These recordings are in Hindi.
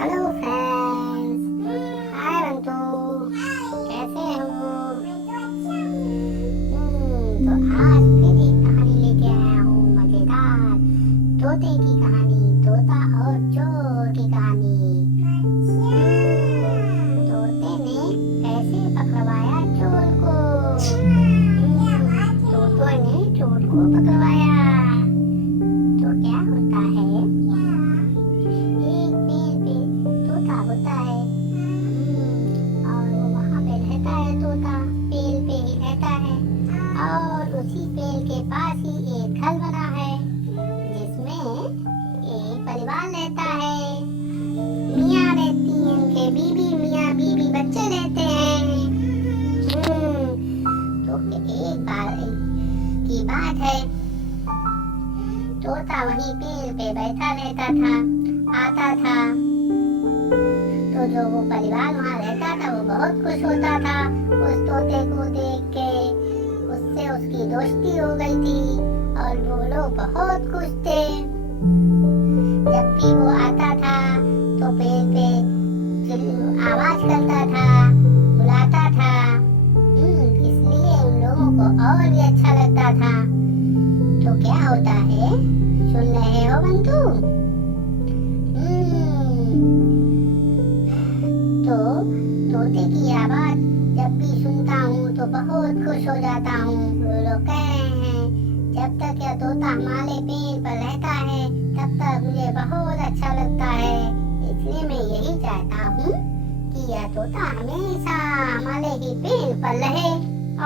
हेलो फ्रेंड्स, हाय बंटू, कैसे हो? तो आज फिर एक कहानी लेके आया हूँ, मजेदार तोते की कहानी, तोता और चोर की कहानी। तोते ने कैसे पकड़वाया चोर को? तोते ने चोर को पकड़वाया। तो क्या होता है, एक पेड़ पे तोता होता है और वो वहाँ पे रहता है। तोता पेड़ पे ही रहता है और उसी पेड़ के पास ही एक घर बना है जिसमें एक परिवार रहता है। मियाँ रहती है, उनके बीवी, मियाँ बीवी, बच्चे रहते हैं। तो एक बार की बात है, तोता वहीं पेड़ पे बैठा रहता था, आता था। तो जो वो परिवार वहाँ रहता था वो बहुत खुश होता था उस तोते को देख के। उससे उसकी दोस्ती हो गई थी और वो लोग बहुत खुश थे। जब भी वो आता था तो पेड़ पे आवाज करता था, बुलाता था। इसलिए उन लोगों को और भी अच्छा लगता था। तो क्या होता है, सुन रहे हो बंटू? तो तोते की आवाज जब भी सुनता हूँ तो बहुत खुश हो जाता हूँ। वो लोग कह रहे हैं, जब तक यह तोता हमारे पेड़ पर रहता है तब तक मुझे बहुत अच्छा लगता है। इसलिए मैं यही चाहता हूँ कि यह तोता हमेशा हमारे ही पेड़ पर रहे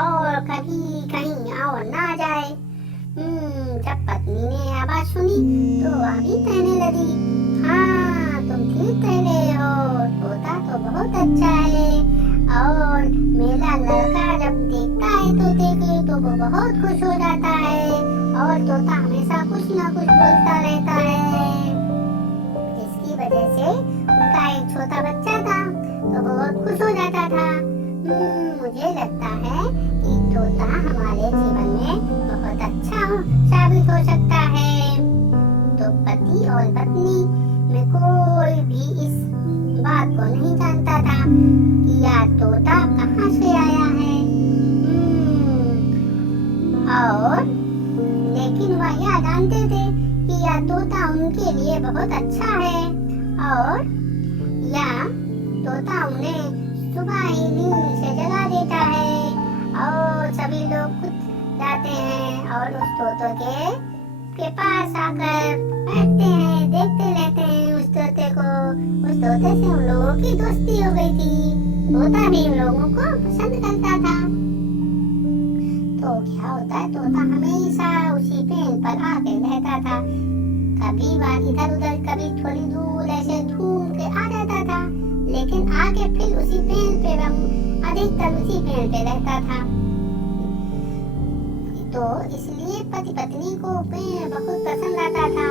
और कभी कहीं और ना जाए। जब पत्नी ने आवाज सुनी तो वह भी कहने लगी, हाँ तुम ठीक कह रहे हो, तोता तो बहुत अच्छा है। और मेरा लड़का जब देखता है तोते को तो वो बहुत खुश हो जाता है और तोता हमेशा कुछ ना कुछ बोलता रहता है। इसकी वजह से उनका एक छोटा बच्चा था तो वो बहुत खुश हो जाता था। मुझे लगता है कि तोता हमारे जीवन में बहुत अच्छा साबित हो सकता है। तो पति और पत्नी में कोई भी इस बात को नहीं जानता था कि यह तोता कहाँ से आया है। और लेकिन वह यह जानते थे कि यह तोता उनके लिए बहुत अच्छा है और यह तोता उन्हें सुबह ही नींद से जगा देता है और सभी लोग खुद जाते हैं और उस तोते के पास आकर बैठते हैं, देखते रहते हैं उस तोते को। उस तोते से उन लोगों की दोस्ती हो गई थी। तोता भी उन लोगों को पसंद करता था। तो क्या होता है, तोता हमेशा उसी पेड़ पर आके रहता था। कभी वह इधर उधर, कभी थोड़ी दूर ऐसे घूम के आ जाता था, लेकिन आके फिर उसी पेड़ पे अधिकतर उसी पेड़ पे रहता था। तो इसलिए पति पत्नी को पेड़ बहुत पसंद आता था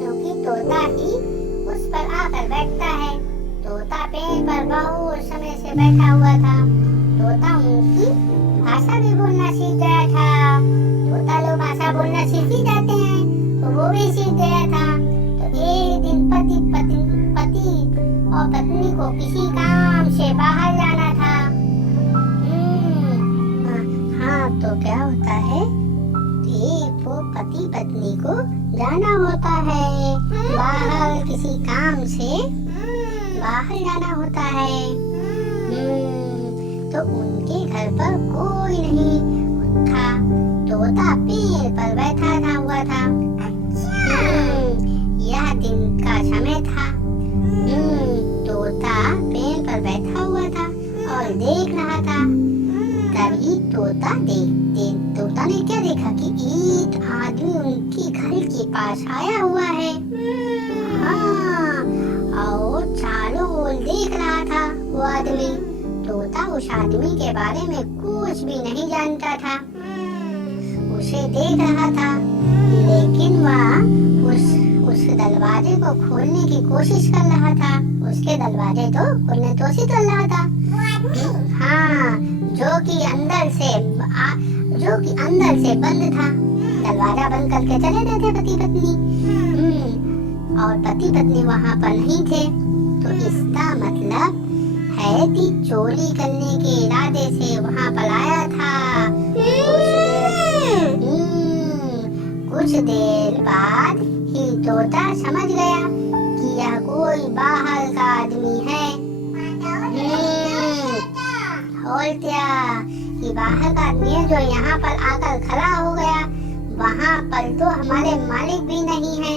क्योंकि तोता ही उस पर आकर बैठता है। तोता पेड़ पर बहुत समय से बैठा हुआ था। तोता उनकी भाषा भी बोलना सीख गया था। तोता लोग भाषा बोलना सीख ही जाते हैं तो वो भी सीख गया था। तो एक दिन पति और पत्नी को किसी काम से बाहर जाना था। हाँ, तो क्या होता है, वो पति पत्नी को जाना होता है बाहर, किसी काम से बाहर जाना होता है। तो उनके घर पर कोई नहीं था। तोता पेड़ पर बैठा हुआ था। यह दिन का समय था। तोता पेड़ पर बैठा हुआ था और देख रहा था। तभी तोता ने क्या देखा कि एक आदमी उनके घर के पास आया हुआ है। हाँ, और चारों ओर देख रहा था वो आदमी। तोता उस आदमी के बारे में कुछ भी नहीं जानता था, उसे देख रहा था, लेकिन वह उस दरवाजे को खोलने की कोशिश कर रहा था। उसके दरवाजे तो खोलने की कोशिश कर रहा था। हाँ, जो कि अंदर से बंद था। दरवाजा बंद करके चले गए थे पति पत्नी। और पति पत्नी वहाँ पर नहीं थे, तो इसका मतलब है कि चोरी करने के इरादे से वहाँ पर आया था। कुछ देर बाद ही तोता समझ गया कि यह कोई बाहर का आदमी है। और क्या कि बाहर का आदमी है जो यहाँ पर आकर खड़ा हो गया। वहाँ पर तो हमारे मालिक भी नहीं है।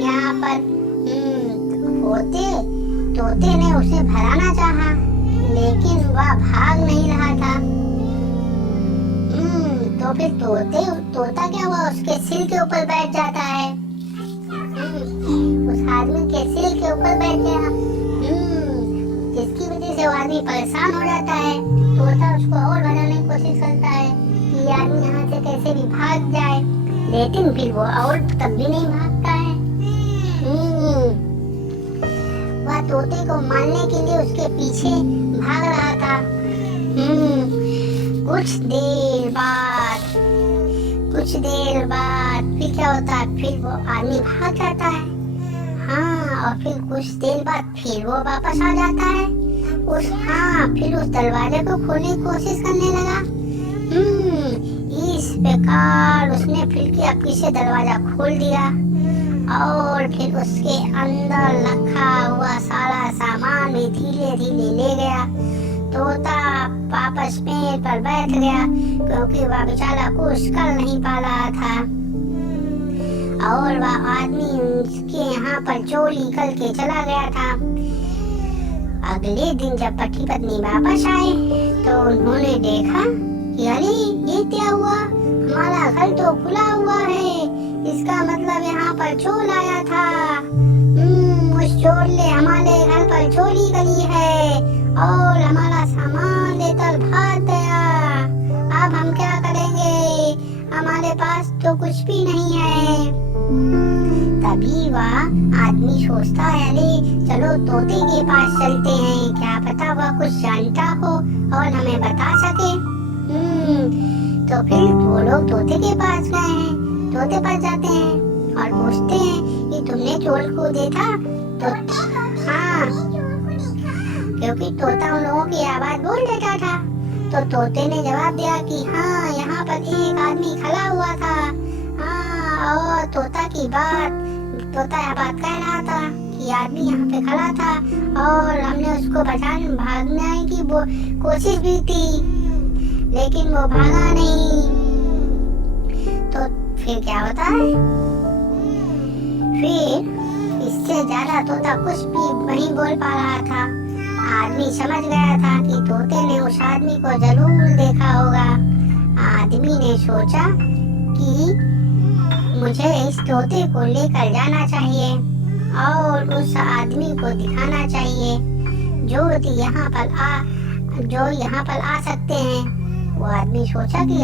यहाँ पर तोते ने उसे भगाना चाहा, लेकिन वह भाग नहीं रहा था। तो फिर तोता क्या हुआ, उसके सिर के ऊपर बैठ जाता है। उस आदमी के सिर के ऊपर बैठ गया, जिसकी वजह से वो आदमी परेशान हो जाता है। तोता उसको और भगाने की कोशिश करता है कि ये आदमी यहाँ से कैसे भी भाग जाए, लेकिन फिर वो और तब भी नहीं भागता है। वह तोते को मारने के लिए उसके पीछे भाग रहा था। कुछ देर बाद फिर क्या होता है, फिर वो आदमी भाग जाता है। हाँ, और फिर कुछ देर बाद फिर वो वापस आ जाता है। फिर उस दरवाजे को खोलने की कोशिश करने लगा। इस प्रकार उसने फिर की अपनी से दरवाजा खोल दिया और फिर उसके अंदर रखा हुआ सारा सामान भी धीरे धीरे ले गया। तोता वापस पेड़ पर बैठ गया, क्योंकि वह बेचारा कुछ कर नहीं पा रहा था। और वह आदमी उसके यहाँ पर चोरी करके चला गया था। अगले दिन जब पति पत्नी वापस आए तो उन्होंने देखा कि अरे ये क्या हुआ, हमारा घर तो खुला हुआ है, इसका मतलब यहाँ पर चोर आया था। उस चोर ने हमारे घर पर चोरी करी है और हमारा सामान लेकर भाग गया। अब हम क्या करेंगे, हमारे पास तो कुछ भी नहीं है। तभी वह आदमी सोचता है, अरे चलो तोते के पास चलते हैं, क्या पता वह कुछ जानता हो और हमें बता सके। तो फिर वो लोग तोते के पास गए हैं। तोते पास जाते हैं और पूछते हैं कि तुमने चोर को देखा? तो हाँ, क्योंकि तोता उन लोगों की आवाज बोल देता था। तो तोते ने जवाब दिया कि हाँ, यहाँ पर एक आदमी खड़ा हुआ था। हाँ, और तोता यह बात कह रहा था कि आदमी यहाँ पे खड़ा था और हमने उसको भागने की वो कोशिश भी की, लेकिन वो भागा नहीं। तो फिर क्या होता है, फिर इससे ज्यादा तोता कुछ भी नहीं बोल पा रहा था। आदमी समझ गया था कि तोते ने उस आदमी को जरूर देखा होगा। आदमी ने सोचा कि मुझे इस तोते को लेकर जाना चाहिए और उस आदमी को दिखाना चाहिए जो यहाँ पर आ सकते हैं। वो आदमी सोचा कि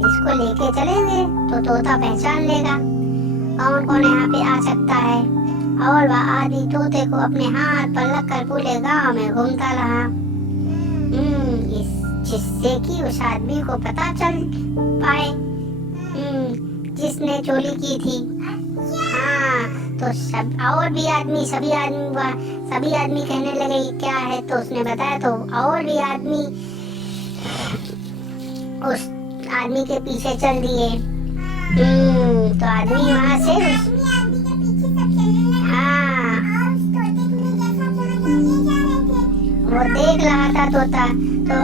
इसको लेके चलेंगे तो तोता पहचान लेगा कौन कौन यहाँ पे आ सकता है। और वह आदमी तोते को अपने हाथ पर रखकर पूरे गांव में घूमता रहा, जिससे कि उस आदमी को पता चल पाए जिसने चोरी की थी। हाँ, तो सभी आदमी कहने लगे ये क्या है। तो उसने बताया, तो और भी आदमी उस आदमी के पीछे चल दिए। तो आदमी वहाँ से वो देख रहा था तोता। तो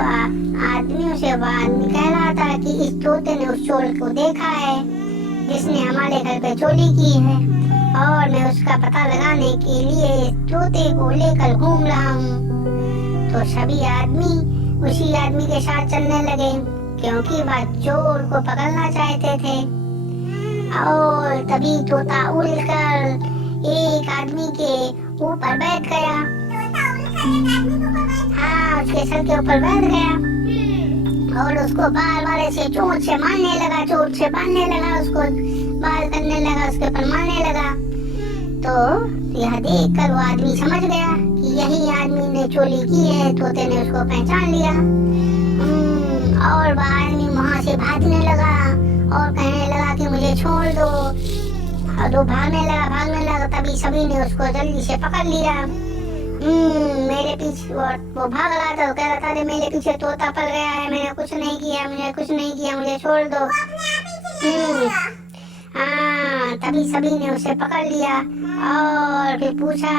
आदमियों से वो आदमी कह रहा था कि इस तोते ने उस चोर को देखा है जिसने हमारे घर पे चोरी की है, और मैं उसका पता लगाने के लिए इस तोते को लेकर घूम रहा हूँ। तो सभी आदमी उसी आदमी के साथ चलने लगे, क्योंकि वह चोर को पकड़ना चाहते थे। और तभी तोता उड़कर एक आदमी के ऊपर बैठ गया। हाँ, उसके सर के ऊपर बैठ गया और उसको बार ऐसे चोट से मारने लगा, उसको बाल करने लगा, उसके ऊपर मारने लगा। तो यह देखकर वो आदमी समझ गया कि यही आदमी ने चोरी की है। तोते ने उसको पहचान लिया और वह आदमी वहाँ से भागने लगा और कहने लगा कि मुझे छोड़ दो। और वो भागने लगा। तभी सभी ने उसको जल्दी से पकड़ लिया। मेरे पीछे वो भाग रहा था, कह रहा था अरे मेरे पीछे तोता पल गया है, मैंने कुछ नहीं किया, मुझे छोड़ दो। हाँ, तभी सभी ने उसे पकड़ लिया और फिर पूछा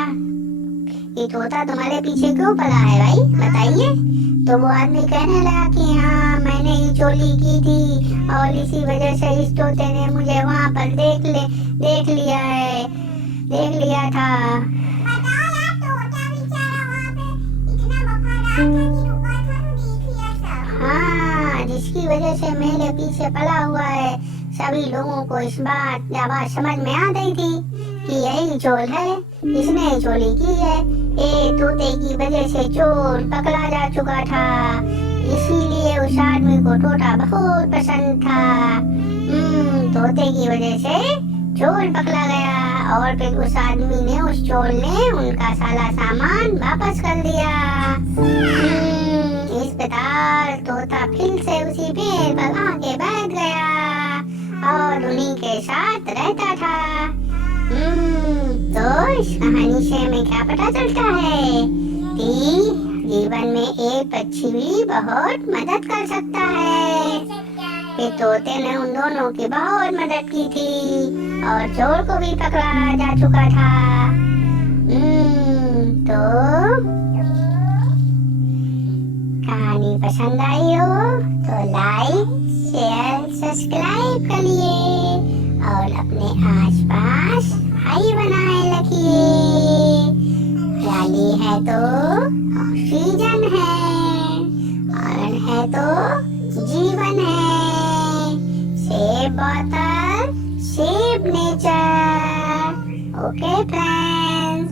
ये तोता तुम्हारे पीछे क्यों पला है भाई, बताइए। तो वो आदमी कहने लगा कि हाँ मैंने ही चोरी की थी और इसी वजह से इस तोते ने मुझे वहाँ पर देख लिया था। हाँ, जिसकी वजह से मेरे पीछे पला हुआ है। सभी लोगों को इस बात समझ में आ गई थी कि यही चोर है, इसने चोरी की है। तोते की वजह से चोर पकड़ा जा चुका था, इसीलिए उस आदमी को तोता बहुत पसंद था। तोते की वजह से चोर पकड़ा गया और फिर उस आदमी ने, उस चोर ने उनका सारा सामान वापस कर दिया। इस प्रकार तोता फिर से उसी पेड़ पर आके बैठ गया और उन्हीं के साथ रहता था। तो इस कहानी से हमें क्या पता चलता है कि जीवन में एक पक्षी भी बहुत मदद कर सकता है। फिर तोते ने उन दोनों की बहुत मदद की थी और चोर को भी पकड़ा जा चुका था। तो कहानी पसंद आई हो तो लाइक शेयर सब्सक्राइब करिए और अपने आसपास भाई बनाए रखिए। गाली है तो ऑक्सीजन है और है तो जीवन है। Save water, save nature. Okay friends,